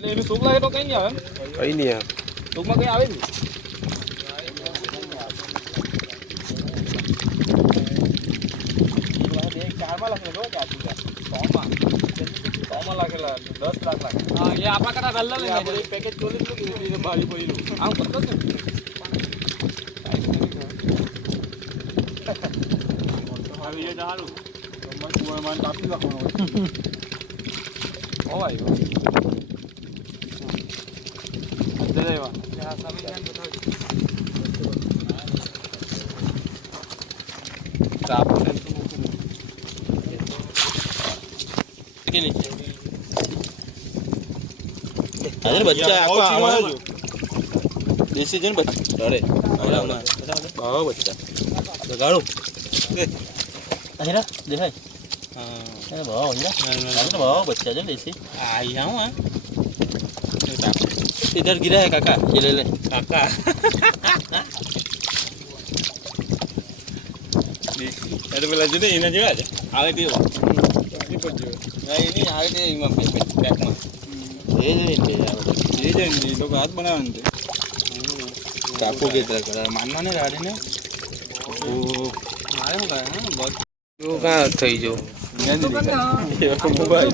એટલે એનું સુખ લાગે તો કઈ નહીં આવે કઈ નહીં આવે સુખમાં કઈ આવે જ નહીં ચારમાં લખેલો સોમાં લખેલા 10 લાખ લાગે હા એ આપણા કરતા વેલ્લા લઈને આપણે પેકેજ ચોલી મૂકી ભારી પડ્યું આમ કરતો છે આવી એ સારું મત માન કાપી નાખવાનો ઓવાય દેવા આ સમીકરણ બતાવ ચાપ કે નીચે अरे बच्चा आपको आवाज देसी जन बच्चा अरे बाबा बच्चा गाड़ो अरे देखाय हां बाबा हीरा अरे बाबा बच्चा जन देसी आई हूं हां इधर गिरा है काका ये ले ले काका अरे बोला जो नहीं ना जो आवे दियो नहीं पड़ जो नहीं आवे दे इमा बैक में ये जो लोग हाथ बनावे काकू की तरह कर मानना नहीं राड़ी ने मारे होगा हां बहुत जो का થઈ જો મોબાઈલ